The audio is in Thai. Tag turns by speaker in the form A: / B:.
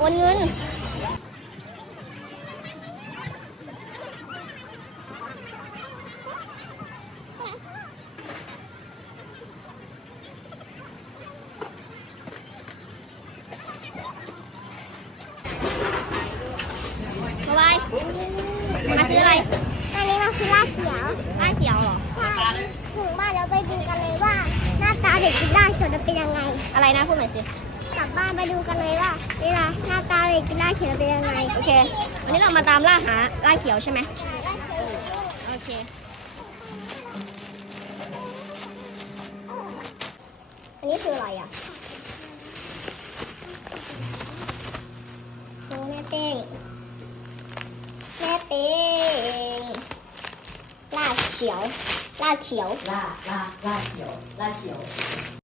A: โอนเงินบ๊ายบายมาซื้ออะไรอันนี้มาคือลาดเขียวลาดเขียวเหรอใช่ถึงบ้านเราไปดูกันเลยว่าหน้าตาเด็กกินลาดเขียวจะเป็นยังไงอะไรนะพูดหน่อยสิกลับบ้านไปดูกันเลยว่าเวลาหน้าตาเด็กกินลาดเขียวเป็นยังไงโอเควันนี้เรามาตามล่าหาลาดเขียวใช่ไหมโอเคอันนี้คืออะไรอ่ะโอ้แม่เป้งแม่เป้งลาดเขียวลาดเขียว
B: 辣椒。